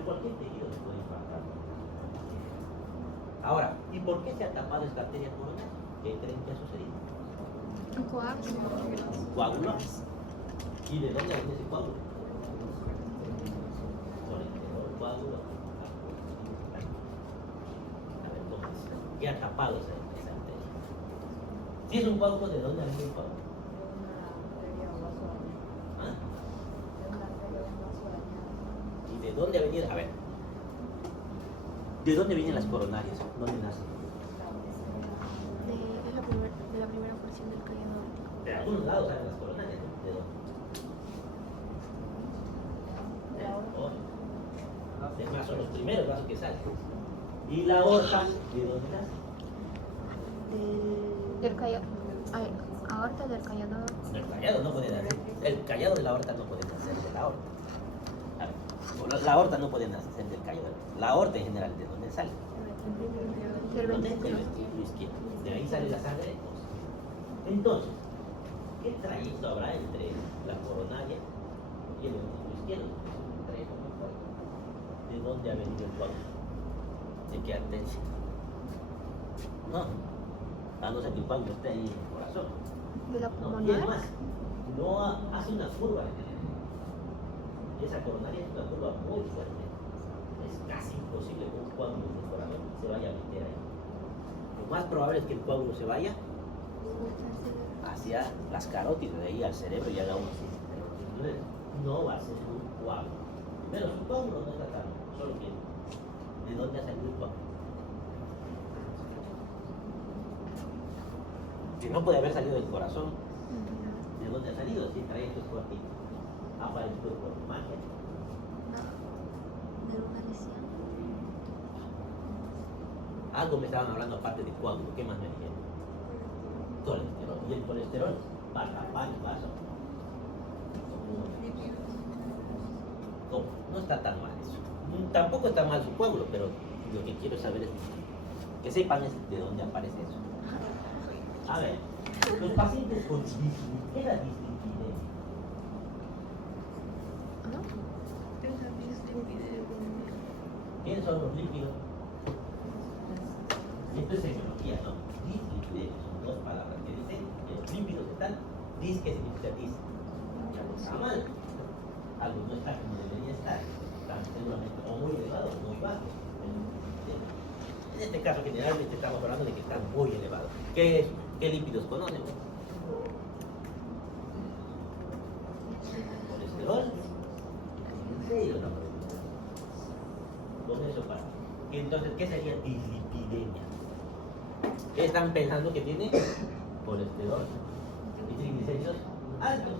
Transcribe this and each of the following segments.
pero cualquier tejido se puede infartar. Ahora, ¿y por qué se ha tapado esta arteria coronaria? ¿Qué creen que ha sucedido? Un coágulo. ¿Un coágulo? ¿Y de dónde viene ese coágulo? Colesterol, coágulo. A ver, ¿cómo es? ¿Qué ha tapado esa arteria? Si es un coágulo, ¿de dónde viene el coágulo? ¿Ah? ¿Y de dónde ha venido? A ver. ¿De dónde vienen las coronarias? ¿Dónde nacen? De la primera porción del callado aórtico. De algunos lados salen las coronarias, ¿no? ¿De dónde? Es más, son los primeros vasos que salen. ¿Y la aorta? ¿De dónde nace? Del callado. Aorta del callado. El callado no puede nacer. El callado de la aorta no puede nacer de la aorta. A ver, la aorta no puede nacer del callado. La aorta en general, ¿de dónde sale? Del ¿Dónde? ventrículo. Del ventrículo izquierdo. De ahí sale la sangre. Entonces, ¿qué trayecto habrá entre la coronaria y el ventrículo izquierdo? Es un trayecto muy fuerte. ¿De dónde ha venido el coágulo? ¿De qué arteria? No, a no ser que el coágulo esté ahí en el corazón. De la No, y es pulmonar. más, no hace una curva. Esa coronaria es una curva muy fuerte. Es casi imposible que un coágulo del corazón se vaya a meter ahí. Lo más probable es que el coágulo se vaya hacia las carótidas, de ahí al cerebro y haga una así. Entonces, no va a ser un coágulo. Primero, su coágulo no está tan solo que ¿de dónde ha salido el coágulo? Si no puede haber salido del corazón, ¿de dónde ha salido? Si trae estos cortitos. ¿Ha aparecido por magia? De una lesión. Algo me estaban hablando aparte de coágulo. ¿Qué más me dijeron? Colesterol. Y el colesterol va a tapar el vaso. ¿Cómo? No está tan mal eso. Tampoco está mal su coágulo, pero lo que quiero saber es que sepan de dónde aparece eso. A ver, los pacientes con ¿qué es la dislipidemia? ¿Quiénes son los lípidos? Esto es semiología, ¿no? Dislipidemia, son dos palabras que dicen que los lípidos están, dis que significa dis. Algo está mal, algo no está como debería estar, está seguramente o muy elevado o muy bajo. En este caso generalmente estamos hablando de que están muy elevados. ¿Qué lípidos conocen? Colesterol. ¿En serio no? Con eso para. Entonces, ¿qué sería dislipidemia? ¿Qué están pensando que tiene? Colesterol y triglicéridos altos.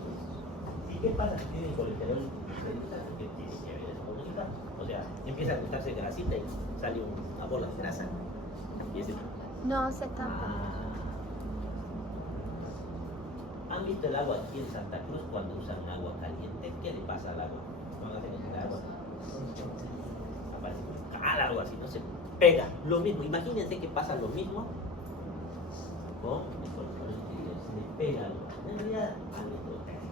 ¿Y qué pasa si tiene colesterol y triglicéridos altos? ¿Qué tiene que ver eso con los hígados? O sea, empieza a juntarse grasita y sale una bola de grasa. Y ese... No, se tapa. ¿Han visto el agua aquí en Santa Cruz cuando usan agua caliente? ¿Qué le pasa al agua? Cuando hacen el agua, aparece un cal, algo así, no se pega. Lo mismo, imagínense que pasa lo mismo con el colesterol, se le pega algo. En realidad, al endotelio.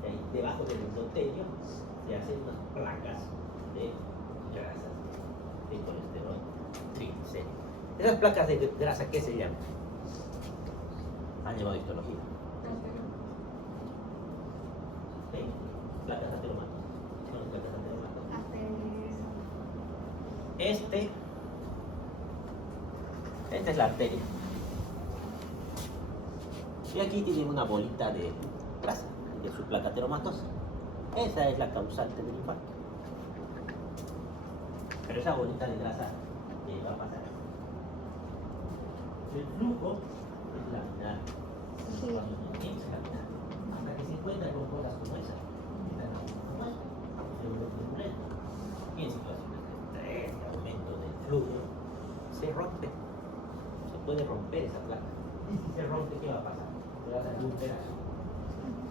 Y ahí debajo del endotelio se hacen unas placas de grasas, de colesterol, triglicéridos. Esas placas de grasa, ¿qué se llaman? Han llevado histología. ¿Sí? Placas ateromatosas. Son las placas ateromatosas. Esta es la arteria. Y aquí tienen una bolita de grasa, de su placa ateromatosa. Esa es la causante del infarto. Pero esa bolita de grasa, ¿qué va a pasar? El flujo es laminar. Sí. Cuando no tienes que caminar, hasta que se encuentra con cosas como esa, se vuelve turbulento. Y en situaciones de estrés, de aumento del flujo, se rompe. Se puede romper esa placa. Y si se rompe, ¿qué va a pasar? Le va a salir un pedazo.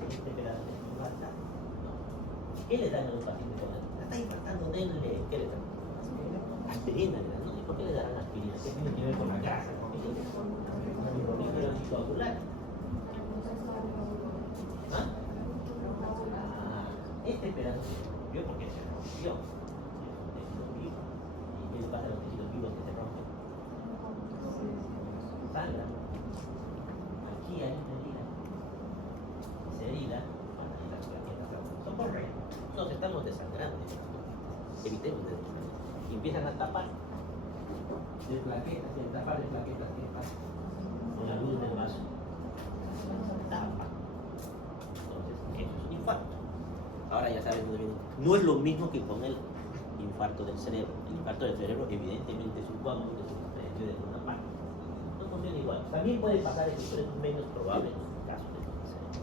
Este pedazo se infarta. No. ¿Qué le dan a los pacientes cuando está infartando? Denle, ¿qué le dan? Aspirina le dan, ¿no? ¿Y por qué le darán aspirina? ¿Qué tiene que ver con la grasa? Anticoagular. ¿Ah? Este pedazo se rompió porque se rompió. les pasa a los tejidos vivos que se rompen? Sangra. Aquí hay una herida. Esa herida, bueno, ahí las plaquetas son por rey. Nos estamos desangrando. Evitemos de desangrarnos. Y empiezan a tapar de plaquetas, y al tapar de plaquetas, ¿qué pasa? Con la luz del vaso. Tapa. Entonces, eso es un infarto. Ahora ya saben dónde viene. No es lo mismo que con el infarto del cerebro. El infarto del cerebro, evidentemente, es un coágulo que se desprendió de una parte. No funciona igual. También puede pasar eso, pero es menos probable en este caso del cerebro.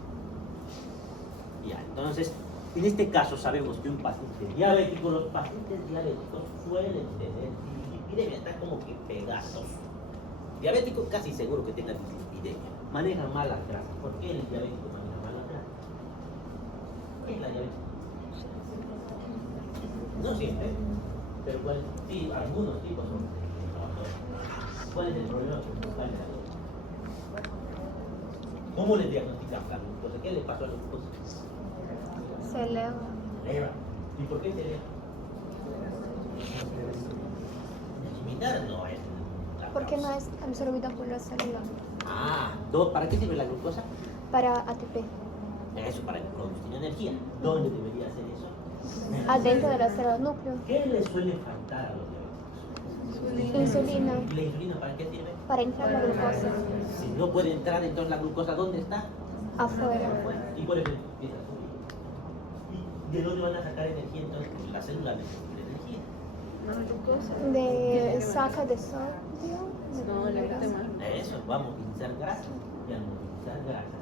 Ya, entonces, en este caso sabemos que un paciente diabético, los pacientes diabéticos suelen tener dislipidemia, están como que pegados. Diabético casi seguro que tenga dislipidemia. Maneja mal las grasas. ¿Por qué el diabético maneja mal las grasas? ¿Qué es la diabetes? No siempre, pero sí, algunos tipos son. ¿Cuál es el problema principal de la glucosa? ¿Cómo le diagnosticamos la glucosa? ¿Qué le pasó a la glucosa? Se eleva. Eleva. ¿Y por qué se eleva? Eliminar no es la Porque no causa. es absorbida por la célula. Ah, ¿para qué sirve la glucosa? Para ATP. Eso, para producir energía. ¿Dónde debería hacer eso? Adentro de la célula núcleo. ¿Qué le suele faltar a los diabéticos? Insulina. ¿Y la insulina para qué sirve? Para inflar la glucosa. Si no puede entrar, entonces la glucosa, ¿dónde está? Afuera. Y por eso empieza a subir. ¿Y de dónde van a sacar energía entonces? Porque la célula necesita energía. De saca de sodio. No, le gusta más. Eso, vamos a utilizar grasas. Y al utilizar grasas,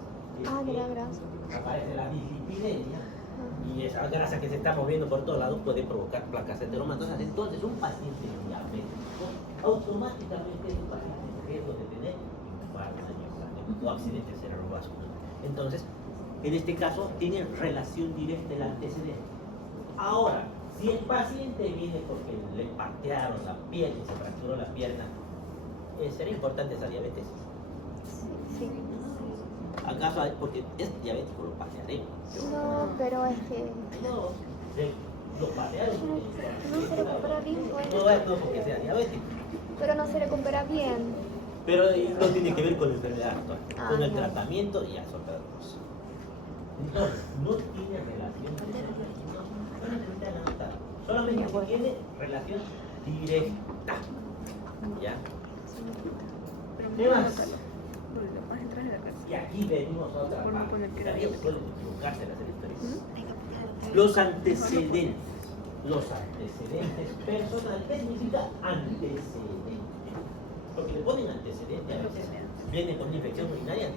Ah, de la grasa. aparece la dislipidemia. Y esa grasa que se está moviendo por todos lados puede provocar placas ateromatosa. Entonces, un paciente diabético automáticamente es un paciente en riesgo de tener infarto o accidente cerebrovascular. Entonces, en este caso, tiene relación directa el antecedente. Ahora, si el paciente viene porque le patearon la piel y se fracturó la pierna, ¿sería importante esa diabetes? Sí. ¿Acaso porque es diabético lo patearemos? No, pero es que No, lo patearon. no se recupera bien, pues. No es porque sea diabético, Pero no se recupera bien. pero no tiene que ver con la enfermedad actual, con el no. tratamiento y eso otra cosa. Entonces, no tiene relación directa, solamente que tiene relación directa. ¿Ya? ¿Qué más? Y aquí venimos a otra Por no parte. poner que era También diabético. suelen equivocarse en las historias. Los antecedentes. Los antecedentes personales. ¿Qué significa antecedente? Porque le ponen antecedente a veces. Viene con una infección urinaria,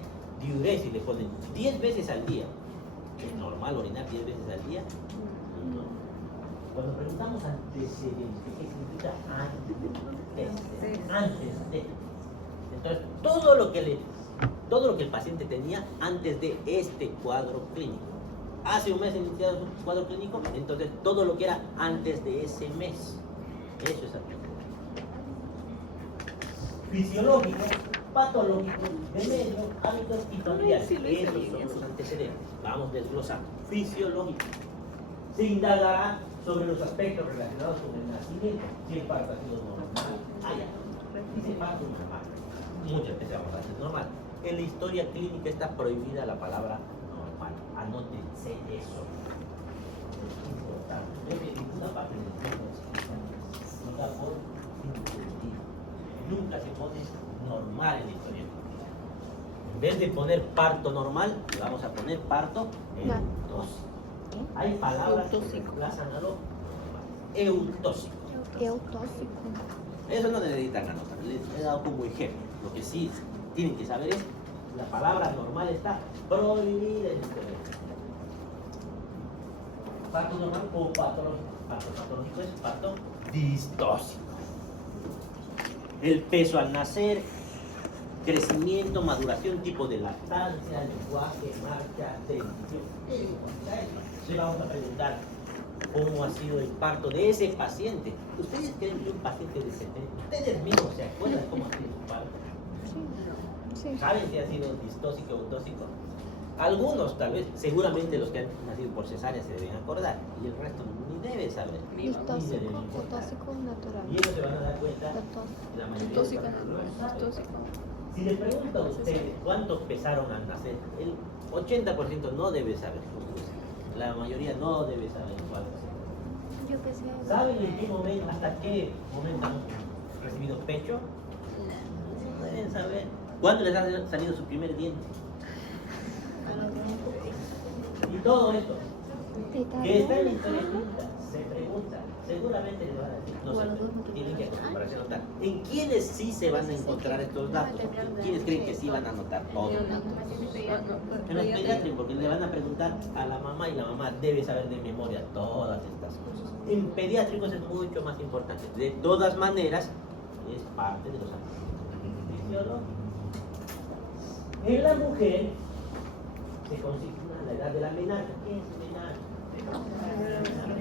diuresis le ponen 10 veces al día. ¿Es normal orinar 10 veces al día? No. Cuando preguntamos antecedente, ¿qué significa antes? Antes de. Entonces, todo lo que el paciente tenía antes de este cuadro clínico. Hace un mes iniciado su cuadro clínico, entonces todo lo que era antes de ese mes. Eso es antecedente. Fisiológico, patológico, de medio, hábitos y familiares. Esos son los antecedentes. Vamos desglosando. Fisiológico. Se indagará sobre los aspectos relacionados con el nacimiento. Si el parto ha sido normal. Dice parto normal. Muchas veces vamos a decir normal. En la historia clínica está prohibida la palabra normal. Anótense eso. Es importante. Yo que ninguna parte del mundo no da por entendido. Nunca se pone normal en la historia clínica. En vez de poner parto normal, le vamos a poner parto eutóxico. Hay palabras que reemplazan a lo normal. Eutóxico. Eutóxico. Eso no necesitan anotar, les he dado como ejemplo. Lo que sí tienen que saber es la palabra normal está prohibida en internet. Parto normal o patológico. Parto patológico es parto distóxico. El peso al nacer, crecimiento, maduración, tipo de lactancia, lenguaje, marcha, dentición. Le vamos a preguntar cómo ha sido el parto de ese paciente. ¿Ustedes creen que un paciente de 70, ustedes mismos se acuerdan cómo ha sido su parto? Sí. ¿Saben si ha sido distóxico o eutóxico? Algunos tal vez, seguramente los que han nacido por cesárea se deben acordar, y el resto ni debe saber. Distóxico o tóxico natural. Y ellos se van a dar cuenta, La tos. la mayoría Tóxico de los natural, no saben. tóxico. Si le pregunto a ustedes cuántos pesaron al nacer, el 80% no debe saber. La mayoría no debe saber cuántos. Yo pensé. ¿Saben en qué momento, hasta qué momento han recibido pecho? No deben saber. ¿Cuándo les ha salido su primer diente? Y todo esto, que está en la historia escrita, se pregunta, seguramente les van a decir, no sé, tienen que acostumbrarse a notar. ¿En quiénes sí se van a encontrar estos datos? ¿En quiénes creen que sí van a anotar todo? En los pediátricos, porque le van a preguntar a la mamá y la mamá debe saber de memoria todas estas cosas. En pediátricos es mucho más importante. De todas maneras, es parte de los antecedentes fisiológicos. En la mujer se consigna la edad de la menarca. ¿Qué es menarca?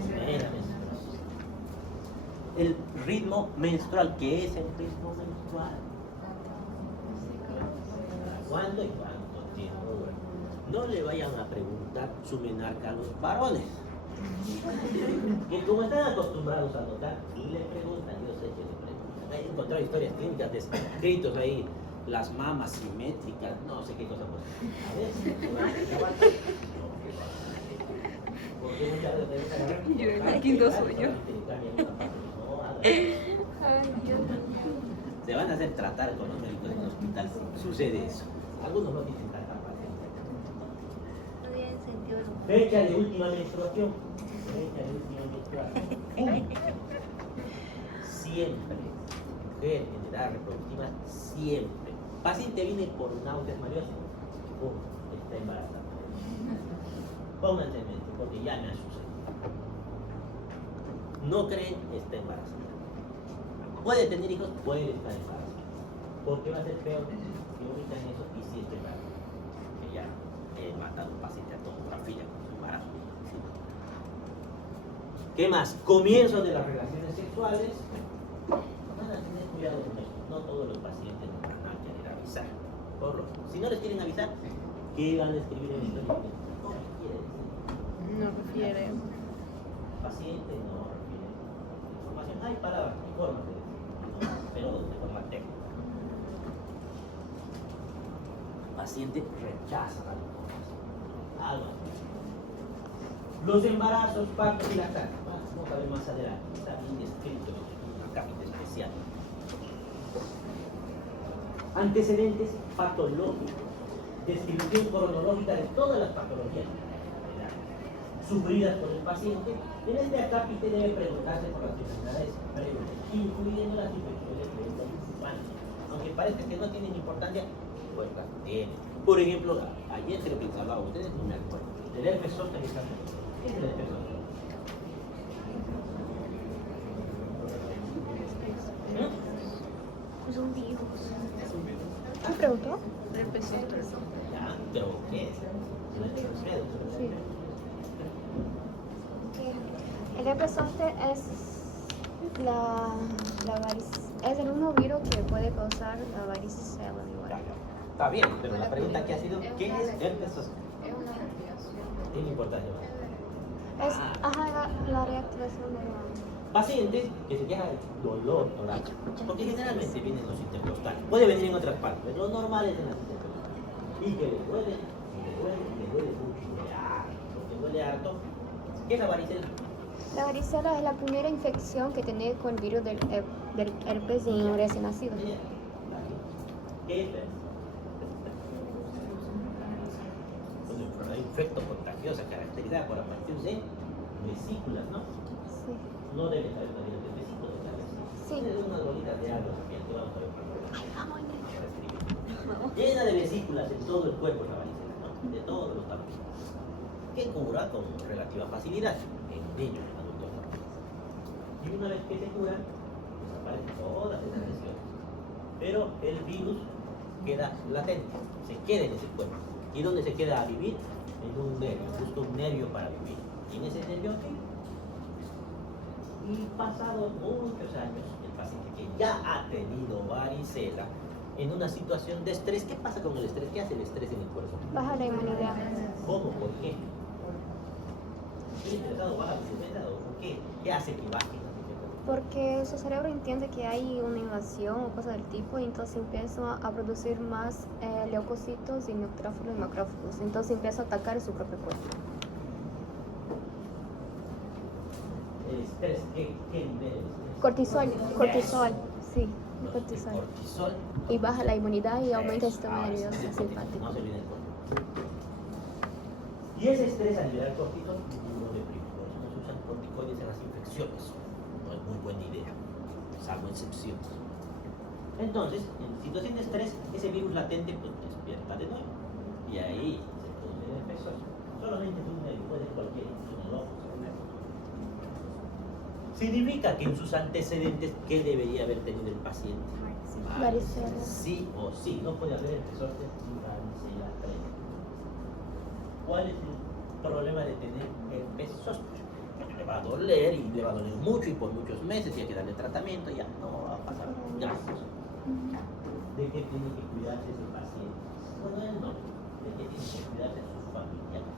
Primera menstruación. El ritmo menstrual. ¿Qué es el ritmo menstrual? ¿Cuándo y cuánto tiempo dura? No le vayan a preguntar su menarca a los varones. Que como están acostumbrados a notar, le preguntan, yo sé que le preguntan. He encontrado historias clínicas descritos ahí, las mamas simétricas, no sé qué cosa más. A ver, porque muchas veces deben agarrar. Yo en el quinto sueño. Ay, Dios. Se van a hacer tratar con los médicos en el hospital si sucede eso. Algunos no dicen tanta paciencia. No tiene sentido. Fecha de última menstruación. Fecha de última menstruación. Siempre. Mujer en edad reproductiva, siempre. Paciente viene por náuseas mareosas. Está embarazada. Pónganse en mente, porque ya me ha sucedido. No creen, está embarazada. Puede tener hijos, puede estar embarazada. Porque va a ser peor si omitan eso y si estoy embarazada. Que ya he matado a un paciente a tomografía con su embarazo. ¿Qué más? Comienzo de las relaciones sexuales. Van a tener cuidado con esto. No todos los pacientes nos van a querer avisar. Si no les quieren avisar, ¿qué van a escribir en la historia? No quiere decir. No refiere. Paciente no refiere. Información. Hay palabras y formas de decir, pero de forma técnica. Paciente rechaza la información. Algo así. Los embarazos, partos y lactancia. Vamos a ver más adelante. Está bien descrito en una capítulo especial. Antecedentes patológicos. Descripción cronológica de todas las patologías sufridas por el paciente. En este acápite debe preguntarse por las enfermedades previas, incluyendo las infecciones principales. Aunque parece que no tienen importancia, pues las tienen. Por ejemplo, ayer creo que les hablaba a ustedes, no me acuerdo. El herpes zóster. ¿Qué es el herpes zóster? Es un virus. ¿Me preguntó? Herpes zóster. Ya, pero ¿qué es? No es resfriado. Sí. El herpes zóster es es el mismo virus que puede causar la varicela igual. Está bien, pero la pregunta que ha sido, ¿qué es herpes zóster? Es una resfriación. Tiene importancia. Es la reactivación de la... Pacientes que se quejan de dolor torácico, porque generalmente vienen los intercostales. Puede venir en otras partes, pero lo normal es en las intercostales. Y que le duele, le duele mucho, y duele harto, porque duele harto. ¿Qué es la varicela? La varicela es la primera infección que tiene con el virus del herpes en un recién nacido. ¿Qué es? Una infecto contagiosa caracterizada por aparición de vesículas, ¿no? Sí. No debe saber también de vesículas, tal vez. Sí. Es unas bolitas de agua también que vamos a ver. Ay, vamos, nena. Llena de vesículas en todo el cuerpo la varicela, ¿no? De todos los tamaños. Que cura con relativa facilidad en niños, adultos. Y una vez que se cura, desaparecen todas esas lesiones. Pero el virus queda latente, se queda en ese cuerpo. ¿Y dónde se queda a vivir? En un nervio, busca un nervio para vivir. Y en ese nervio, ¿qué? Y pasados muchos años, el paciente que ya ha tenido varicela en una situación de estrés. ¿Qué pasa con el estrés? ¿Qué hace el estrés en el cuerpo? Baja la inmunidad. ¿Cómo? ¿Por qué? ¿Estoy estresado? ¿Baja la inmunidad? ¿Por qué? ¿Qué hace que baje? Porque su cerebro entiende que hay una invasión o cosas del tipo y entonces empieza a producir más leucocitos y neutrófilos y macrófagos. Entonces empieza a atacar su propio cuerpo. El estrés, ¿qué nivel? Cortisol, sí, cortisol. Cortisol. Y baja la inmunidad y aumenta el sistema Ah, nervioso ese es el simpático. cortisol, no se olviden el cortisol. Y ese estrés al liberar cortisol no deprime. Por eso no se usan corticoides en las infecciones. No es muy buena idea, salvo excepciones. Entonces, en situación de estrés, ese virus latente pues despierta de nuevo. Y ahí se producen efectos. Solamente puede cualquier infección en el ojo. Significa que en sus antecedentes, ¿qué debería haber tenido el paciente? Varicela. Sí o sí, no puede haber resorte sin varicela previa. ¿Cuál es el problema de tener herpes zóster? Porque le va a doler y le va a doler mucho y por muchos meses y hay que darle tratamiento, ya no va a pasar. Gracias. ¿De qué tiene que cuidarse ese paciente? Bueno, él no. ¿De qué tiene que cuidarse sus familiares?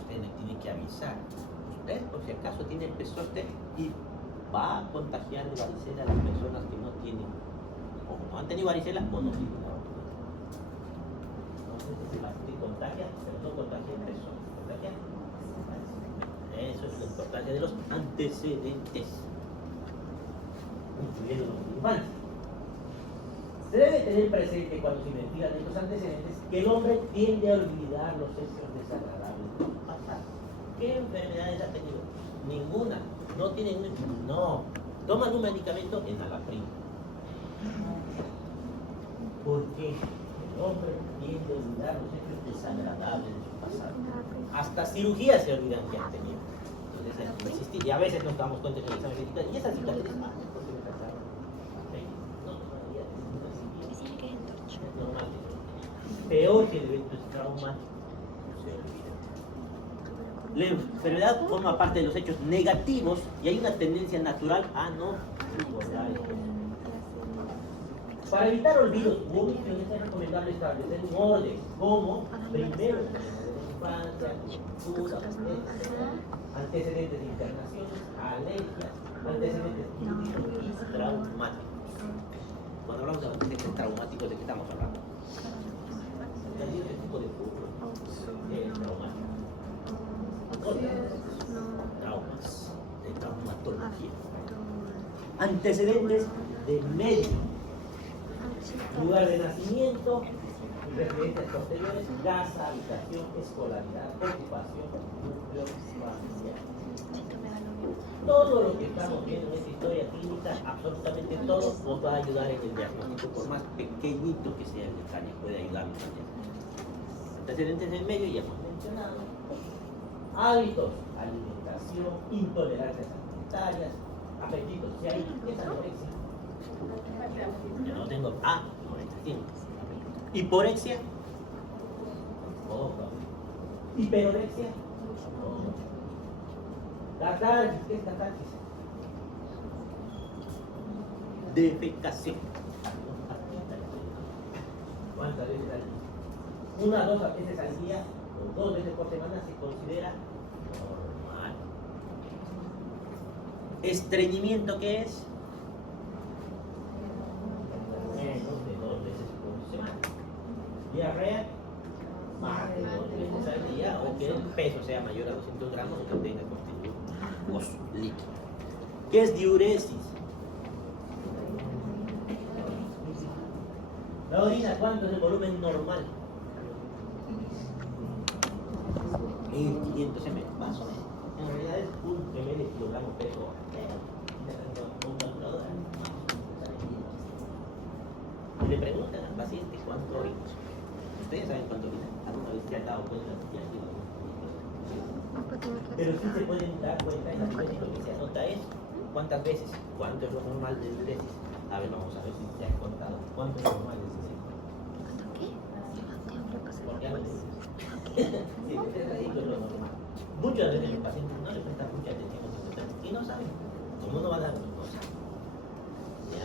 Usted le tiene que avisar. Usted, por si acaso, tiene herpes zóster y va a contagiar de varicela a las personas que no tienen, o no han tenido varicela o no tienen la vacuna. Entonces, ese paciente contagia, pero no contagia herpes zóster, contagia varicela. Eso es la importancia de los antecedentes, incluyendo los infantes. Se debe tener presente cuando se investigan estos antecedentes que el hombre tiende a olvidar los hechos desagradables del pasado. ¿Qué enfermedades ha tenido? Ninguna. No tienen, no. Toman un medicamento enalapril. Porque el hombre tiende a olvidar los hechos desagradables de su pasado. Hasta cirugías se olvidan que han tenido. Entonces, y a veces nos damos cuenta que el examen médico y esa cicatriz, porque me pasaron. No, todavía es normal. Peor que el evento es traumático. Se olvida. La enfermedad forma parte de los hechos negativos y hay una tendencia natural a no recordar estos. Para evitar olvidos u omisiones es recomendable establecer un orden, como primero infancia, cultura, antecedentes de internaciones, alergias, antecedentes clínicos y traumáticos. Cuando hablamos de antecedentes traumáticos, ¿de qué estamos hablando? De ese tipo de fútbol, traumático. Traumas, de traumatología. Antecedentes de medio, lugar de nacimiento, referencias posteriores, casa, habitación, escolaridad, ocupación, núcleo familiar. Todo lo que estamos viendo en esta historia clínica, absolutamente todo, nos va a ayudar en el diagnóstico, por más pequeñito que sea el detalle, puede ayudarnos en el diagnóstico. Antecedentes del medio ya hemos mencionado. Hábitos, alimentación, intolerancias alimentarias, apetitos, si hay anorexia. Yo no tengo anorexia. Hiporexia. Hiperorexia. Catarsis, ¿qué es catarsis? Defecación. ¿Cuántas veces al día? 1 a 2 veces al día o 2 veces por semana se considera normal. ¿Estreñimiento qué es? Menos de 2 veces por semana. Diarrea, más de 2 veces al día, o que el peso sea mayor a 200 gramos o que tenga contenido líquido. ¿Qué es diuresis? La orina, ¿cuánto es el volumen normal? 1500 ml, más o menos. En realidad es 1 ml kilogramo peso. Y le preguntan al paciente cuánto orina. Ustedes saben cuánto orina. ¿Alguna vez se han dado cuenta de que pero sí se pueden dar cuenta en la lo que se anota es cuántas veces, cuánto es lo normal de diuresis. A ver, vamos a ver si se han contado cuánto es lo normal de diuresis. Porque algo sí, ustedes así es lo normal. Muchas veces los pacientes no le prestan mucha atención a y no saben. Como no va a dar, no saben. ¿Ya?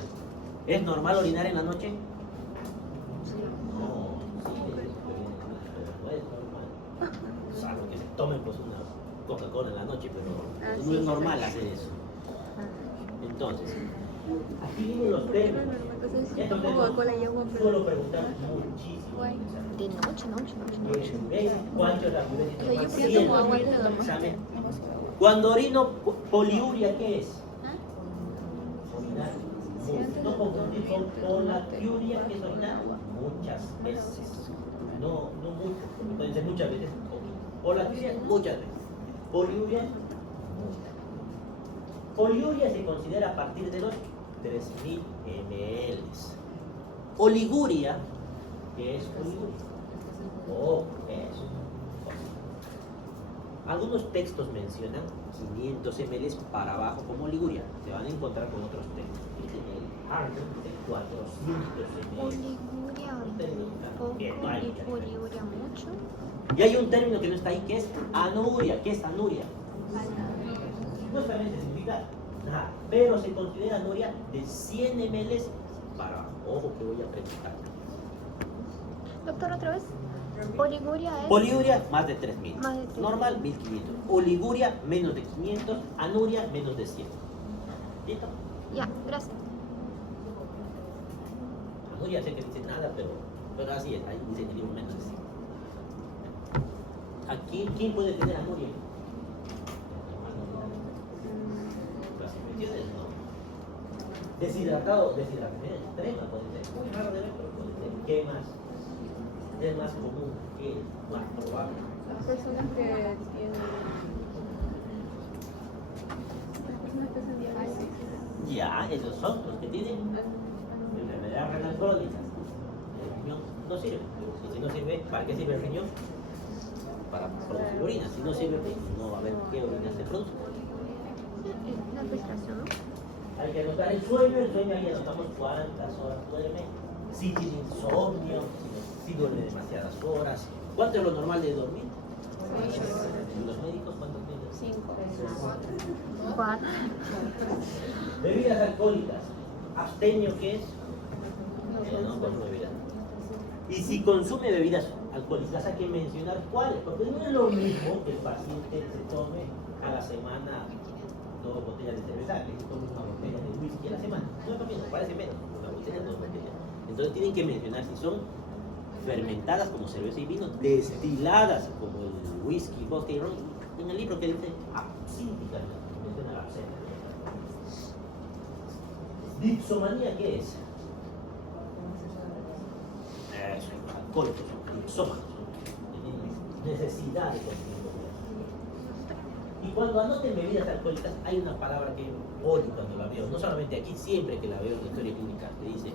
¿Es normal orinar en la noche? Sí. No, sí, pero no es normal. Salvo que se tomen pues una Coca-Cola en la noche, pero no Sí, es sí, normal sí. hacer eso. Ah. Entonces, aquí vienen los términos. Estos Coca-Cola y términos agua, pero- suelo preguntar muchísimo. De noche. ¿Ves cuánto es la Pero yo fluidez? prefiero Siempre agua en de el dormir. examen. Cuando orino, poliuria, ¿qué es? Orinar. No confundir con polatiuria, que es orinar muchas veces. No mucho. Entonces muchas veces. Polatiuria, muchas veces. Poliuria, muchas veces. Poliuria se considera a partir de los 3000 ml. Oliguria, ¿qué es oliguria? Oh, eso. Algunos textos mencionan 500 ml para abajo como oliguria. Se van a encontrar con otros textos. Dicen el Harvard dice 400 ml. Oliguria poco y poliuria mucho. Y hay un término que no está ahí que es anuria. ¿Qué es anuria? No solamente significa nada, pero se considera anuria de 100 ml para abajo. Ojo que voy a preguntar. Doctor, otra vez. Oliguria es. Poliuria, más de 3000. Más de 3000. Normal, 1500. Oliguria, menos de 500. Anuria, menos de 100. ¿Listo? Ya, gracias. Anuria sé que dice nada, pero así es. Ahí dice que digo menos de 100. Aquí, ¿quién puede tener anuria? Las infecciones, no. Deshidratación extrema puede ser. Muy raro de ver, pero puede ser. ¿Qué más? Es más común que más probable. Las personas que tienen. Las personas que hacen diálisis. Ya, esos son los que tienen enfermedad renal crónica. El riñón no sirve. Y si no sirve, ¿para qué sirve el riñón? Para producir orina. Si no sirve, pues no va a haber qué orina se produce. La filtración, ¿no? Hay que anotar el sueño ahí anotamos cuántas horas duerme, si tiene insomnio, si duerme demasiadas horas. ¿Cuánto es lo normal de dormir? ¿Y los médicos cuánto tienen? 5. 4. Bebidas alcohólicas. ¿Abstemio qué es? No consume bebidas. Y si consume bebidas alcohólicas hay que mencionar cuáles, porque no es lo mismo que el paciente se tome a la semana 2 botellas de cerveza, que se tome una botella de whisky a la semana. No es lo mismo, parece menos, una botella, 2 botellas. Entonces tienen que mencionar si son fermentadas como cerveza y vino, destiladas como el whisky, vodka y ron. En el libro que dice absíntica, menciona la absenta. Dipsomanía, ¿qué es? Eso, los alcohólicos son dipsómanos, tienen necesidad de consumir bebidas. Y cuando anoten bebidas alcohólicas, hay una palabra que odio cuando la veo, no solamente aquí, siempre que la veo en la historia clínica, que dice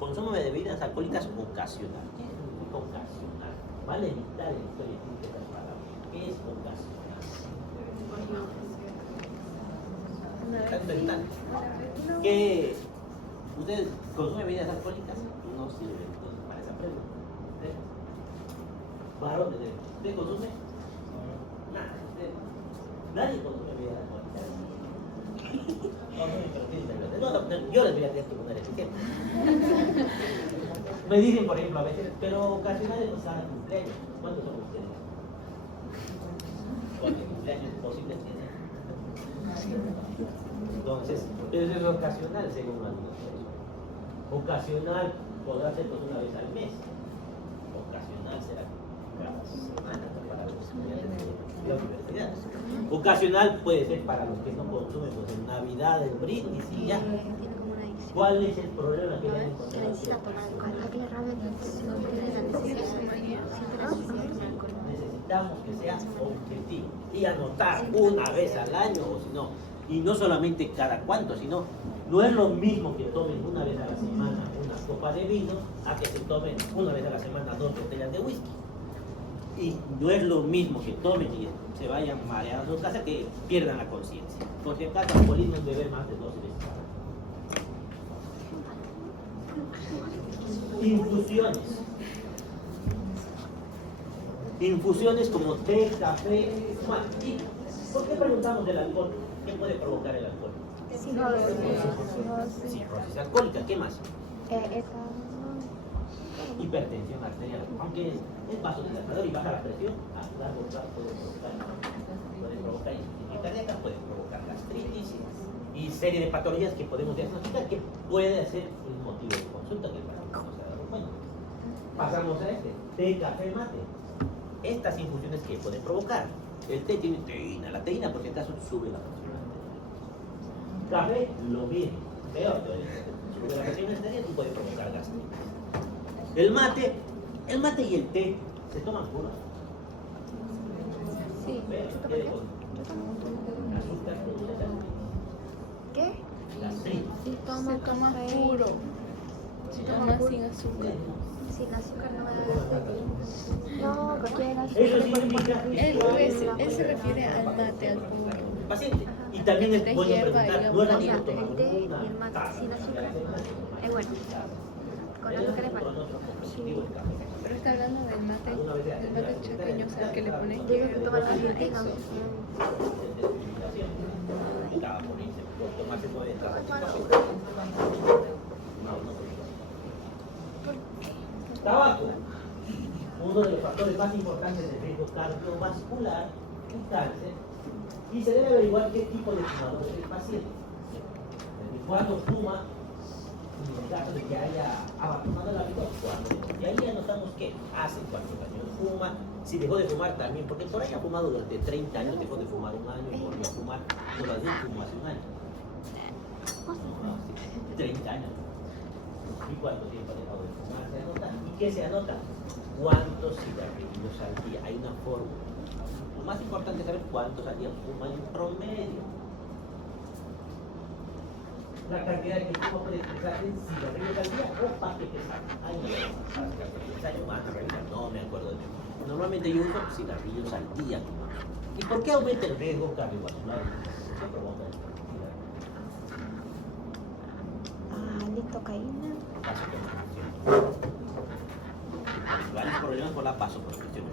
consumo de bebidas alcohólicas ocasional. ¿Qué significa ocasional? Van a evitar en la historia clínica esa palabra. ¿Qué es ocasional? Están inventando. ¿Qué? ¿Ustedes consumen bebidas alcohólicas? No sirve entonces para esa pregunta. Varones, ¿usted consume? Nada, nadie consume bebidas alcohólicas. No, yo les voy a tener que poner etiqueta. Me dicen, por ejemplo, a veces, pero ocasionales no saben cumpleaños. ¿Cuántos son ustedes? ¿Cuántos cumpleaños posibles tienen? Entonces, eso es ocasional según algunos. Ocasional podrá ser pues una vez al mes. Ocasional será cada semana para los estudiantes de la universidad. Ocasional puede ser para los que no consumen pues en Navidad, en brindis y ya. Tiene como una adicción. ¿Cuál es el problema que le han Que encontrado? necesita tomar alcohol. Aquí la rabia tiene la necesidad. Siente la necesidad de tomar alcohol. Necesitamos que sea objetivo y anotar una vez al año o si no, y no solamente cada cuánto, sino no es lo mismo que tomen una vez a la semana una copa de vino a que se tomen una vez a la semana 2 botellas de whisky. Y no es lo mismo que tomen y se vayan mareados a su casa que pierdan la conciencia. Por si acaso, alcoholismo es beber más de 12 veces al día. Infusiones. Infusiones como té, café, ¿y por qué preguntamos del alcohol? ¿Qué puede provocar el alcohol? Cirrosis alcohólica, ¿qué más? Hipertensión arterial, aunque es vasodilatador y baja la presión, a largo plazo puede provocar insuficiencia cardíaca, puede provocar gastritis y serie de patologías que podemos diagnosticar que puede ser un motivo de consulta que para no se ha dado cuenta. Pasamos a este, té, café, mate. Estas infusiones que pueden provocar. El té tiene teína, la teína por si acaso sube la presión arterial. Café, lo mismo, peor todavía. Sube la presión arterial y puede provocar gastritis. El mate y el té se toman puros. Sí. ¿Qué con azúcar? ¿Qué? Gastritis. Si Se toma toma café puro. Se toma sin azúcar. sin azúcar, no, cualquiera. Eso significa Él se refiere al mate, al puro. paciente. Y también es bueno preguntar, no es lo O sea, mismo tomar el té y una el mate taza sin azúcar es bueno. Con de azúcar es malo. Pero está hablando del mate chaqueño, o sea, el que le ponen Digo que toman los argentinos. Estaba por irse, por tomarse 90. Tabaco, uno de los factores más importantes de riesgo cardiovascular y cáncer, y se debe averiguar qué tipo de fumador es el paciente. Cuando fuma, en el caso de que haya abandonado el hábito, cuando. Y ahí anotamos qué hace cuántos años fuma, si dejó de fumar también, porque por ahí ha fumado durante 30 años, dejó de fumar un año y volvió a fumar, todavía fumó hace un año. 30 años. ¿Y cuánto tiempo ha dejado de fumar? Se anota. ¿Y qué se anota? ¿Cuántos cigarrillos al día? Hay una fórmula. Lo más importante es saber cuántos al día fuma en promedio. La cantidad que fuma puede expresar en cigarrillos al día o paquetes al día. No me acuerdo de eso. Normalmente yo uso cigarrillos al día. ¿Y por qué aumenta el riesgo cardiovascular? ¿Qué provoca el Lidocaína. vasoconstricción? Varios problemas por la vasoconstricción.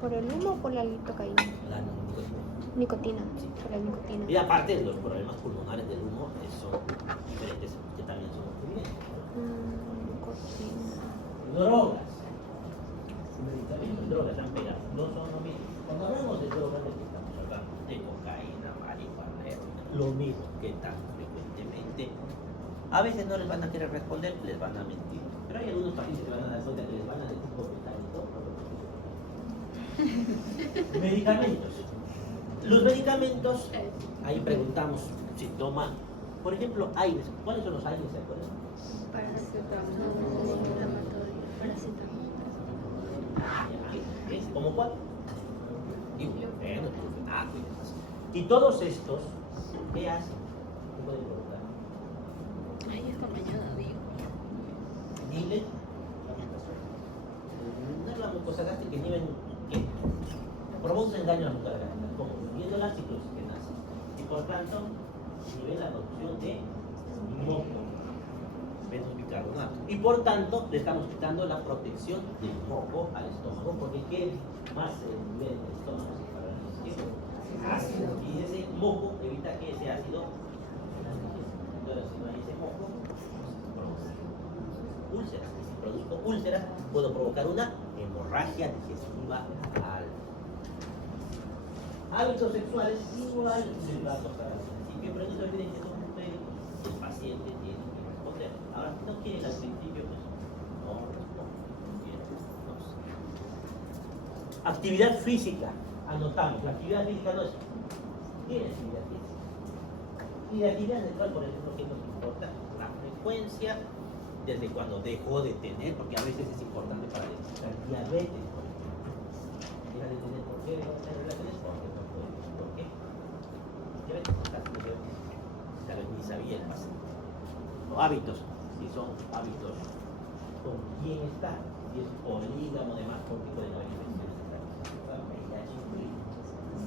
¿Por el humo o por la lidocaína? La nicotina. Nicotina. Por la nicotina. Y aparte, los problemas pulmonares del humo son diferentes, que también son ocurrentes. Nicotina. Drogas. Medicamentos, drogas han pegado. No son lo mismo. Cuando hablamos de drogas, ¿de qué estamos hablando? De cocaína, marihuana, heroína. Lo mismo que tan frecuentemente. A veces no les van a querer responder, les van a mentir. Pero hay algunos pacientes que van a dar cuenta que les van a decir comentarios. Medicamentos. Los medicamentos, ahí preguntamos si toma, por ejemplo, aires. ¿Cuáles son los aires? ¿Se acuerdan? ¿Es como cuál? Ibuprofeno, diclofenaco y demás. Y todos estos, ¿qué hacen? ¿Qué pueden provocar? Ay, esta mañana digo. Dile. No es la mucosa gástrica que lleven, ¿qué? Produce daño a la mucosa gástrica, como viendo la ciclooxigenasa. Y por tanto, nivel la producción de moco, bicarbonato. Y por tanto, le estamos quitando la protección del moco al estómago, porque ¿qué más el nivel del estómago se para el intestino? Ácido. Y ese moco evita que ese ácido. Entonces, si no hay ese moco, produce úlceras. Y si produzco úlceras, puedo provocar una hemorragia digestiva alta. Hábitos sexuales igual se va a tocar al principio, pero no se olviden que son mujeres, el paciente tiene que responder. Ahora, si no quieren al principio, pues no responden. No sé. Actividad física, anotamos. La actividad física no es. ¿Tiene actividad física? Y la actividad sexual, por ejemplo, que nos importa la frecuencia desde cuando dejó de tener, porque a veces es importante para detectar diabetes, por ejemplo. Deja de tener, ¿por qué dejó de tener relaciones? ¿Por qué? Diabetes, tal vez ni sabía el paciente. O hábitos, si son hábitos con quién está, si es polígamo, demás, por tipo de infecciones.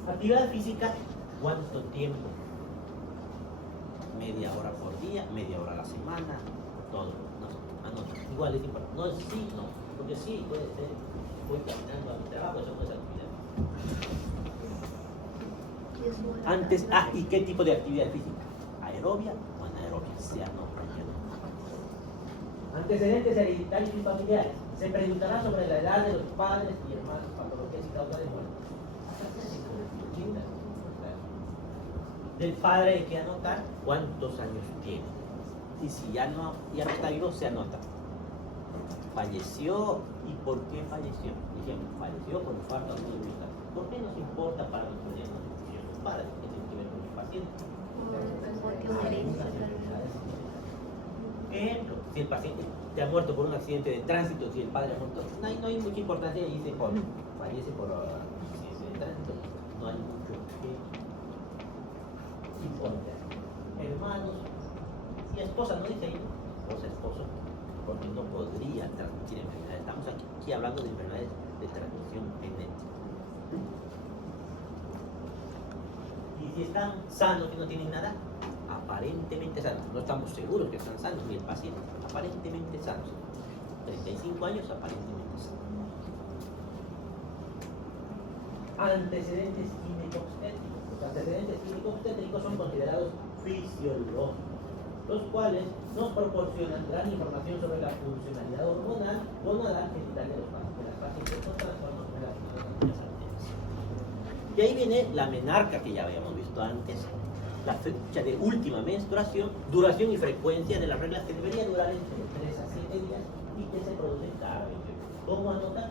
Actividad física, ¿cuánto tiempo? Media hora por día, media hora a la semana, todo. Igual es importante. No es sí, no. Porque sí, puede ser, voy caminando a mi trabajo, eso no es actividad. Y es bueno. Antes, ¿y qué tipo de actividad física? ¿Aerobia o anaerobia? Se anota. Antecedentes hereditarios y familiares. Se preguntará sobre la edad de los padres y hermanos, patologías y causa de muerte. Del padre hay que anotar cuántos años tiene. Y si ya no está vivo, se anota. Falleció, ¿y por qué falleció? Dijimos, falleció por falta de voluntad. ¿Por qué nos importa para los padres que tienen que ver con el paciente? Ejemplo, si el paciente ya ha muerto por un accidente de tránsito, si el padre ha muerto, no hay mucha importancia y dice fallece por accidente de tránsito, no hay mucho que importar. Hermanos, si esposa no dice ahí, esposo, porque no podría transmitir enfermedades. Estamos aquí hablando de enfermedades de transmisión genética. Y si están sanos y no tienen nada, aparentemente sanos, no estamos seguros que están sanos ni el paciente, aparentemente sanos. 35 años, aparentemente sanos. Antecedentes químico-obstétricos. Los antecedentes químico-obstétricos son considerados fisiológicos, los cuales nos proporcionan gran información sobre la funcionalidad hormonal genital de las pacientes con trastornos relacionados con las arterias. Y ahí viene la menarca que ya habíamos visto antes, la fecha de última menstruación, duración y frecuencia de las reglas que debería durar entre 3 a 7 días y que se producen cada 28. ¿Cómo anotar?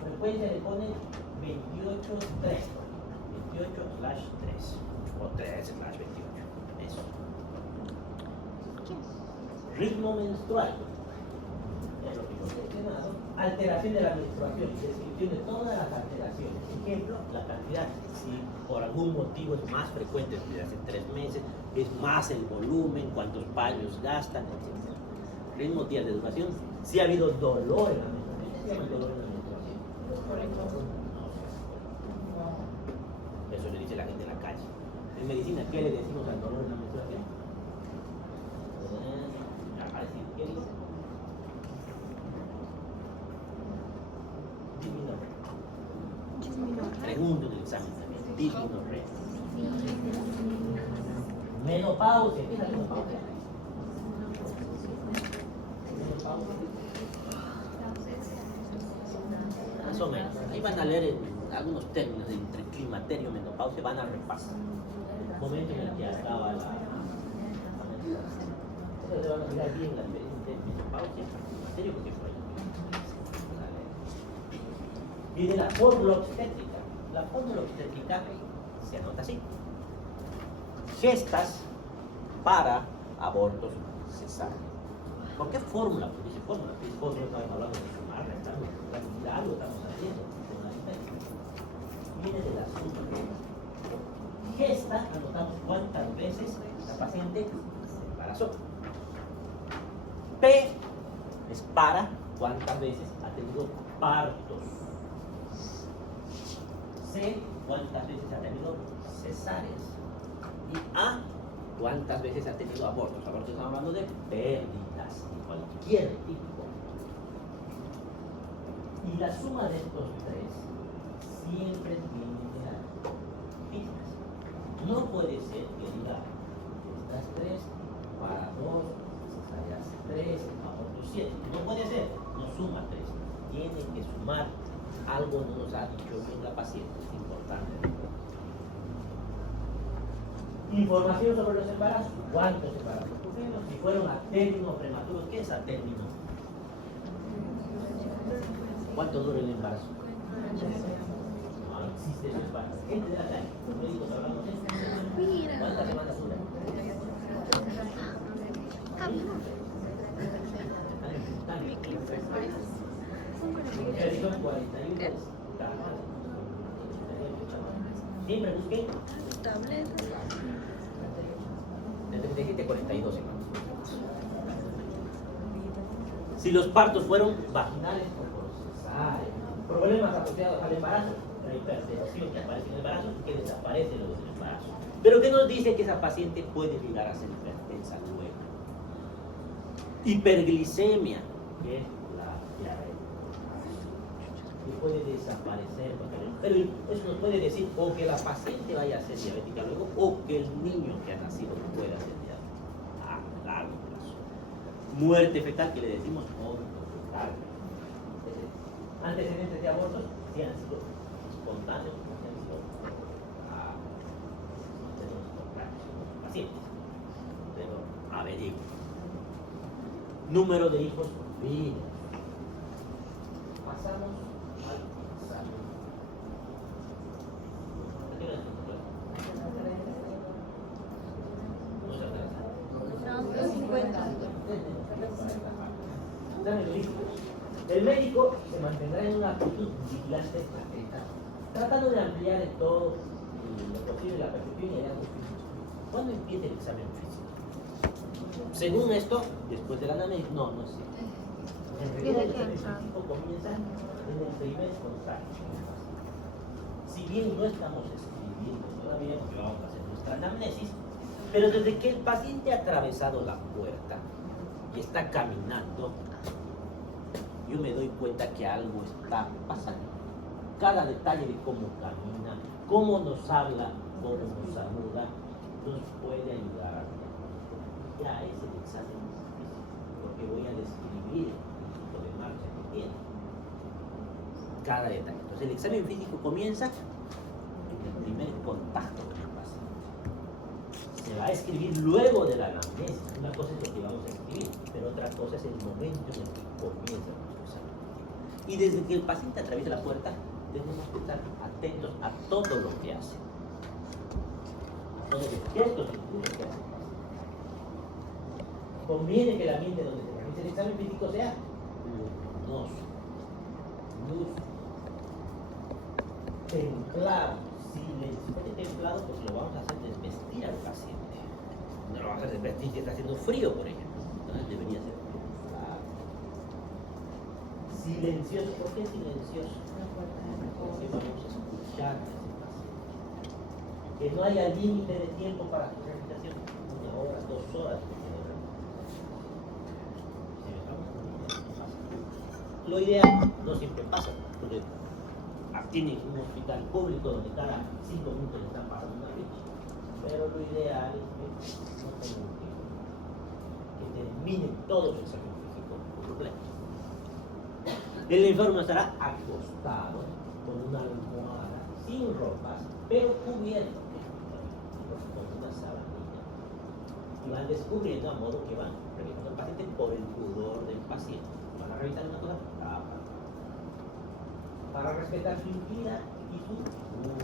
Frecuencia le pone 28/3 o 3/28. Eso. Ritmo menstrual. Es lo que hemos mencionado. Alteración de la menstruación. Descripción de todas las alteraciones. Ejemplo, la cantidad. Si por algún motivo es más frecuente desde hace 3 meses, es más el volumen, cuántos paños gastan, etc. Ritmo, días de duración. Si ha habido dolor en la menstruación. ¿Qué se llama el dolor en la menstruación? Eso le dice la gente en la calle. En medicina, ¿qué le decimos al dolor en la menstruación? ¿Qué dice? Disminorrea. Pregunto en el examen también. Disminorrea. Menopausia. ¿Qué es la menopausia? Más o menos. Ahí van a leer algunos términos entre climaterio y menopausia, van a repasar. El momento en el que acaba la... Entonces van a mirar bien la diferencia entre menopausia y climaterio, porque por ahí. Viene la fórmula obstétrica. La fórmula obstétrica se anota así. Gestas para abortos cesáreos. ¿Por qué fórmula? Porque dice fórmula. ¿Qué fórmula? Estamos hablando de sumar, restar, multiplicar, algo estamos haciendo. Viene de la suma. Gesta, anotamos cuántas veces la paciente se embarazó. P es para cuántas veces ha tenido partos. C, cuántas veces ha tenido cesáreas. Y A, cuántas veces ha tenido abortos. Abortos estamos hablando de pérdidas de cualquier tipo. Y la suma de estos tres siempre tiene que dar fijas. No puede ser que diga estas 3 para 2, cesáreas 3, abortos 7. No puede ser, no suma 3. Tiene que sumar. Algo no nos ha dicho bien la paciente, es importante. Información sobre los embarazos. ¿Cuántos embarazos tuvimos? Si fueron a término o prematuros, ¿qué es a término? ¿Cuánto dura el embarazo? No existe eso para gente de la calle. Los médicos hablamos de eso. ¿Cuántas semanas dura? Son 41. Siempre busquen de 37 a 42 semanas. Si los partos fueron vaginales o por cesárea, problemas asociados al embarazo, la hipertensión que aparece en el embarazo y que desaparece luego del embarazo. Pero ¿qué nos dice que esa paciente puede llegar a ser hipertensa luego? Hiperglicemia, que es la diarrea. que puede desaparecer. Pero eso nos puede decir o que la paciente vaya a ser diabética luego o que el niño que ha nacido pueda ser diabético a largo plazo. Muerte fetal, que le decimos óbito fetal. Antecedentes de abortos, si han sido espontáneos, si han sido pacientes. Pero averiguo. Número de hijos vivos. Pasamos al examen. El médico se mantendrá en una actitud vigilante atenta, tratando de ampliar en todo lo posible la percepción y el acto físico. ¿Cuándo empieza el examen físico? Según esto, después del análisis, no sé. En realidad el examen físico comienza en el primer contacto. Si bien no estamos escribiendo todavía, porque vamos a hacer nuestra anamnesis, pero desde que el paciente ha atravesado la puerta y está caminando, yo me doy cuenta que algo está pasando. Cada detalle de cómo camina, cómo nos habla, cómo nos saluda, nos puede ayudar a ver. Ya es el examen físico, porque voy a describir el tipo de marcha que tiene. Cada detalle. Entonces el examen físico comienza en el primer contacto con el paciente. Se va a escribir luego de la anamnesis. Una cosa es lo que vamos a escribir, pero otra cosa es el momento en el que comienza nuestro examen físico. Y desde que el paciente atraviesa la puerta, tenemos que estar atentos a todo lo que hace. A todos los gestos incluso que hace. Conviene que el ambiente donde se realice el examen físico sea luminoso, luz, templado, silencio. Templado porque lo vamos a hacer desvestir al paciente. No lo vamos a hacer desvestir si está haciendo frío, por ejemplo. Entonces debería ser templado. Silencioso. ¿Por qué silencioso? Porque vamos a escuchar a ese paciente. Que no haya límite de tiempo para su realización. 1 hora, 2 horas. Lo ideal no siempre pasa, porque tienen un hospital público donde cada 5 minutos le están pasando una ficha. Pero lo ideal es que no tengan que terminen todo su examen físico completo. El enfermo estará acostado con una almohada, sin ropas, pero cubierto con una sabanilla. Y van descubriendo a modo que van revisando al paciente por el pudor del paciente. Van a revisar una cosa, para respetar su intimidad y su pudor.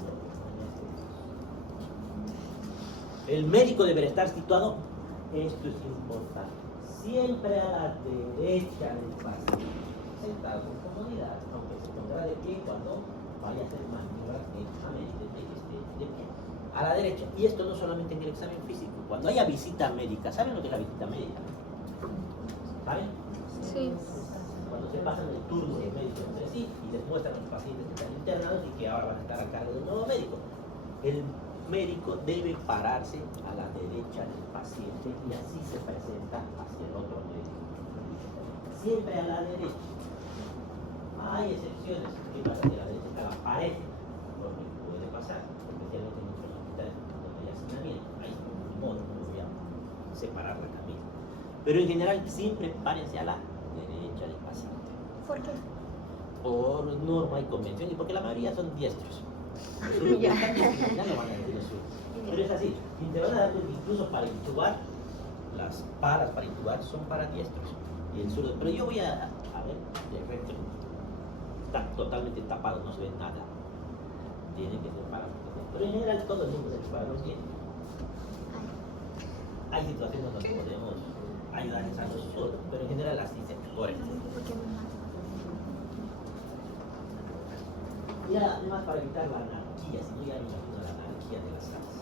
El médico deberá estar situado, esto es importante, siempre a la derecha del paciente, sentado con comodidad, aunque se pondrá de pie cuando vaya a hacer maniobras que ameriten que esté de pie. A la derecha, y esto no solamente en el examen físico, cuando haya visita médica, ¿saben lo que es la visita médica? ¿Saben? Sí. Cuando se pasan el turno de médicos entre sí y les muestran a los pacientes que están internados y que ahora van a estar a cargo de un nuevo médico. El médico debe pararse a la derecha del paciente y así se presenta hacia el otro médico. Siempre a la derecha. Hay excepciones. ¿Qué pasa hacia la derecha? A la pared. Porque puede pasar, especialmente en nuestros hospitales donde hay hacinamiento. Ahí no voy a separar la camilla. Pero en general siempre párense a la derecha del paciente. ¿Por qué? Por norma y convención y porque la mayoría son diestros. Ya. Ya no van a decir eso. Pero es así. Y te van a dar cuenta, incluso para intubar, las palas para intubar son para diestros. Y el zurdo. Pero yo voy a ver el recto. Está totalmente tapado, no se ve nada. Tiene que ser para. Pero en general todo el mundo se para los diestros. Hay situaciones donde podemos ayudarles a los zurdos, pero en general así se mejora. Y además para evitar la anarquía, si no ya me imagino la anarquía de las salas.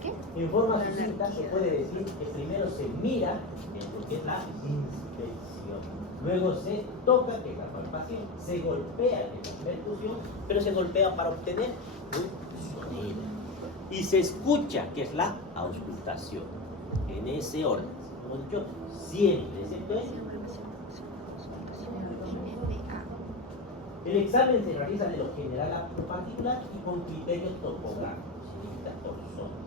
¿Qué? En forma sucinta se puede decir que primero se mira en lo que es la inspección, luego se toca, que es la palpación, se golpea, que es la percusión, pero se golpea para obtener un sonido. Y se escucha, que es la auscultación, en ese orden. Como dicho, siempre, excepto en El examen se realiza de lo general a lo particular y con criterios topográficos, significa por zonas,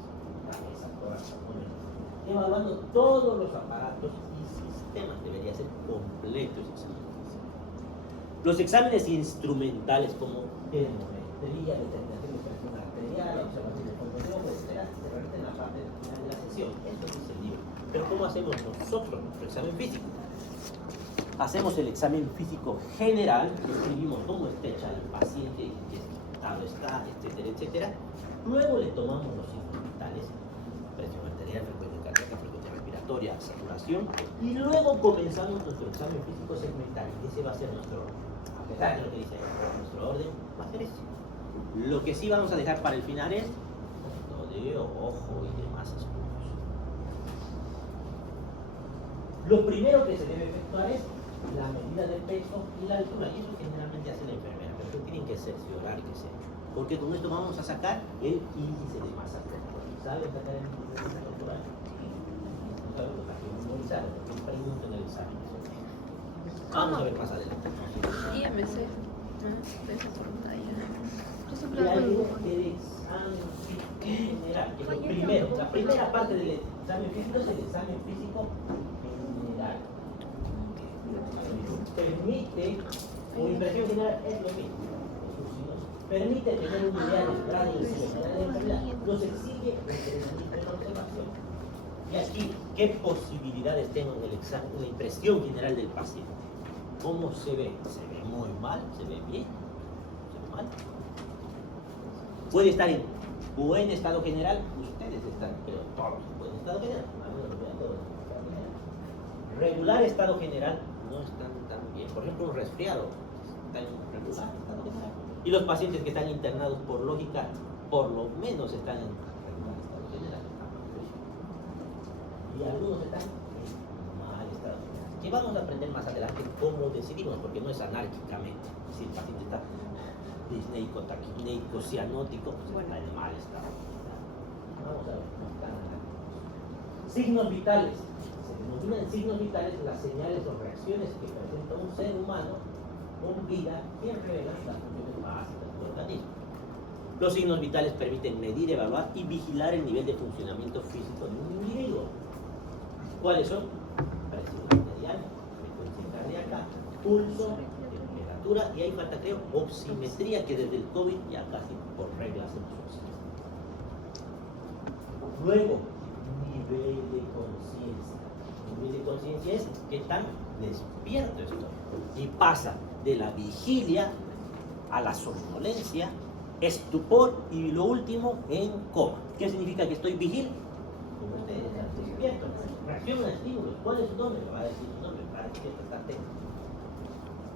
cabeza, corazón, evaluando todos los aparatos y sistemas. Debería ser completo ese examen. Los exámenes instrumentales como termometría, determinación de presión arterial, observación de fondo de ojo, etc., se realizan en la parte final de la sesión. Esto dice el libro. Pero ¿cómo hacemos nosotros nuestro examen físico? Hacemos el examen físico general, escribimos cómo está hecha el paciente, en qué estado está, etcétera, etcétera. Luego le tomamos los signos vitales, presión arterial, frecuencia cardíaca, frecuencia respiratoria, saturación, y luego comenzamos nuestro examen físico segmental. Ese va a ser nuestro orden. A pesar de lo que dice nuestro orden, va a ser ese. Lo que sí vamos a dejar para el final es monitoreo, ojo y demás estudios. Lo primero que se debe efectuar es la medida de peso y la altura, y eso generalmente hace la enfermera, pero eso tienen que cerciorar que se hecho, porque con esto vamos a sacar el índice de masa corporal. ¿Saben sacar el índice de masa corporal? No saben lo que memorizar, porque preguntan en el examen. Vamos a ver más adelante. IMC. De esa pantalla. Yo siempre Y hago hay en el Google. examen físico general, que es lo primero. La primera parte del examen físico es el examen físico general. Permite, o impresión general es lo mismo, permite tener una idea del grado de severidad de la enfermedad, nos exige entrenamiento en observación. Y aquí, ¿qué posibilidades tengo en el examen, en la impresión general del paciente? ¿Cómo se ve? ¿Se ve muy mal? ¿Se ve bien? ¿Se ve mal? Puede estar en buen estado general, ustedes están, pero todos en buen estado general, regular estado general, no están tan bien. Por ejemplo, un resfriado está en regular estado general. Y los pacientes que están internados por lógica, por lo menos están en regular estado general. Y algunos están en mal estado general. Que vamos a aprender más adelante cómo decidimos, porque no es anárquicamente. Si el paciente está disneico, taquineico, cianótico, pues está en mal estado general. Vamos a ver, no están anárquicos. Signos vitales. Se denominan signos vitales las señales o reacciones que presenta un ser humano con vida que revelan las funciones básicas del organismo. Los signos vitales permiten medir, evaluar y vigilar el nivel de funcionamiento físico de un individuo. ¿Cuáles son? Presión arterial, frecuencia cardíaca, pulso, temperatura y ahí falta, creo, oximetría, que desde el COVID ya casi por reglas se usa. Luego, nivel de conciencia. El nivel de conciencia es qué tan despierto estoy. Y pasa de la vigilia a la somnolencia, estupor y lo último en coma. ¿Qué significa que estoy vigil? Como ustedes están despiertos. Reacciona a estímulos. ¿Cuál es su nombre? Va a decir su nombre para que esté atento.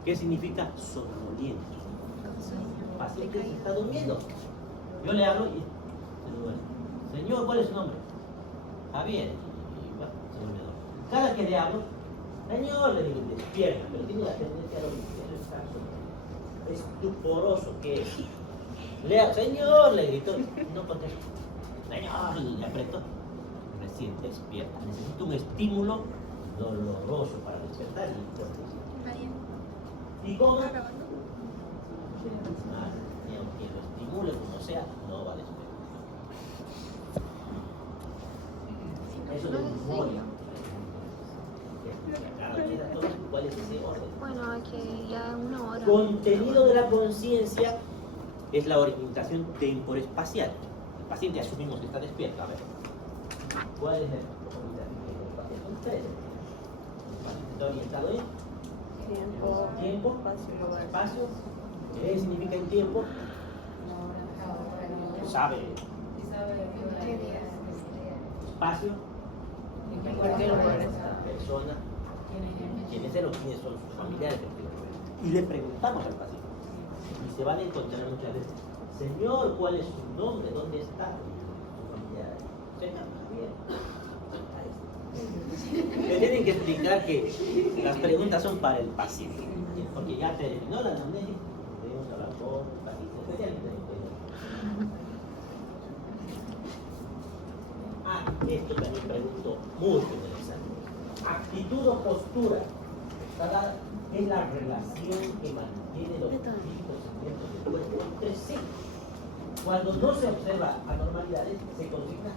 ¿Qué significa somnoliento? El paciente se está durmiendo. Yo le hablo y se duerme. Señor, ¿cuál es su nombre? Javier. Y bueno, se duerme. Cada que le hablo, señor, le digo, despierta, pero tiene la tendencia a dormir. Estuporoso que es. Señor, le gritó, no contesta. Señor, le apretó. Recién despierta. Necesito un estímulo doloroso para despertar y cómo. Ni aunque lo estimule como sea, no va a despertar. Eso de memoria. ¿Cuál es ese orden? Bueno, aquí ya 1 hora. Contenido de la conciencia es la orientación temporoespacial. El paciente asumimos que está despierto. A ver, ¿cuál es la orientación temporoespacial? Son 3. El paciente está orientado en tiempo, espacio. ¿Qué significa en tiempo? Sabe. Espacio. En cualquier lugar está. Persona. ¿Quiénes son sus familiares? Y le preguntamos al paciente. Y se van a encontrar muchas veces. Señor, ¿cuál es su nombre? ¿Dónde está su familiar? Señor, Javier. Me tienen que explicar que las preguntas son para el paciente. Porque ya terminó la anamnesis. Debemos hablar con el paciente, especialmente en esto también pregunto muy interesante. Actitud o postura. Es la relación que mantiene tiene los típicos segmentos del cuerpo entre sí. Cuando no se observa anormalidades, se consigna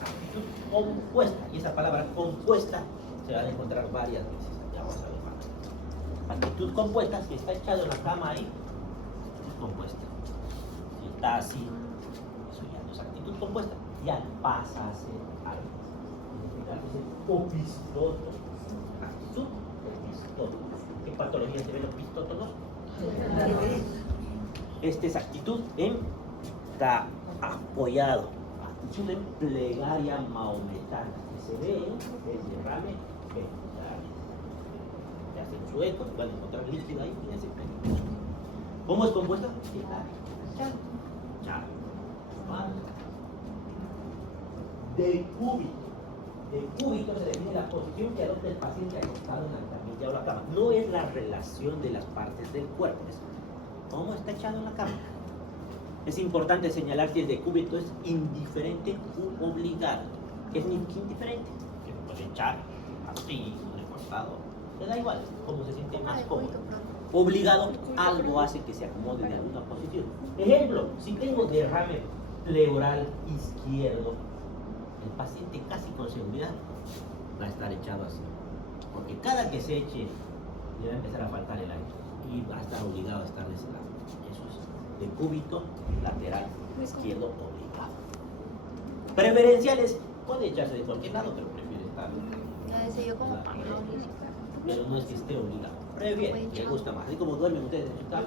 actitud compuesta. Y esa palabra compuesta se van a encontrar varias veces. Ya vamos a ver más. Actitud compuesta, si está echado en la cama ahí, actitud compuesta. Si está así, eso ya no es actitud compuesta, ya pasa a ser algo. En este caso es el opistoto. Actitud opistoto. ¿Qué patologías se ven los opistótonos? Esta es actitud en está apoyado, actitud en plegaria maometana, que se ve el derrame ventral. Se hace un sueco, van a encontrar líquido ahí en ese período. ¿Cómo es compuesta? Charo. Decúbito se define la posición que adopta el paciente acostado en la camilla o la cama. No es la relación de las partes del cuerpo, es cómo está echado en la cama. Es importante señalar que el decúbito es indiferente u obligado. ¿Qué significa indiferente? Que puede echar así, recostado. Le da igual, como se siente más cómodo. Obligado, algo hace que se acomode en alguna posición. Ejemplo, si tengo derrame pleural izquierdo, el paciente casi con seguridad va a estar echado así. Porque cada que se eche, le va a empezar a faltar el aire y va a estar obligado a estar de ese lado. Eso es decúbito lateral izquierdo obligado. Preferenciales, puede echarse de cualquier lado, pero prefiere estar. Ya decía yo como Pero no es que esté obligado. Prefiere, le gusta más. Así como duermen ustedes en su cama.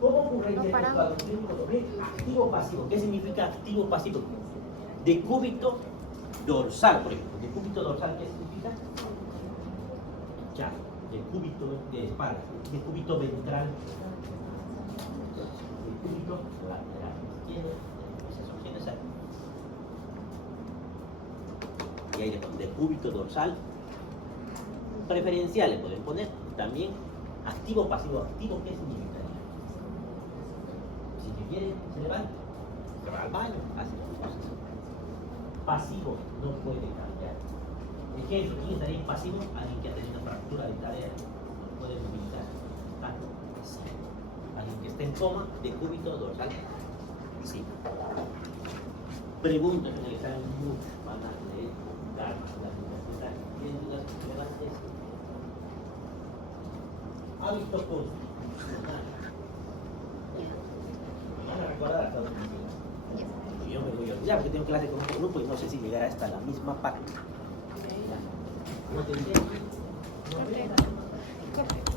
¿Cómo ocurre en el cuadro clínico doble? Activo pasivo. ¿Qué significa activo pasivo? Decúbito dorsal, por ejemplo. Decúbito dorsal, ¿qué significa? Ya, decúbito de espalda, decúbito ventral, decúbito lateral izquierdo, esas opciones hay. Y ahí le ponen decúbito dorsal. Preferencial le pueden poner también activo pasivo. Activo, ¿qué significa? Si te quiere, se levanta, se va al baño, hace cosas. Pasivo, no puede cambiar. Ejemplo, ¿quién estaría impasivo? Alguien que ha tenido una fractura de cadera, no puede movilizar, está pasivo. Alguien que está en coma, decúbito dorsal, sí. Preguntas en el examen, van a leer con calma las dudas. ¿Tienen dudas? Levanten. Hábito constitucional. Me van a recordar hasta donde me yo me voy a olvidar porque tengo clase con otro grupo y no sé si llegará hasta la misma parte. ¿No te entiendes? Correcto.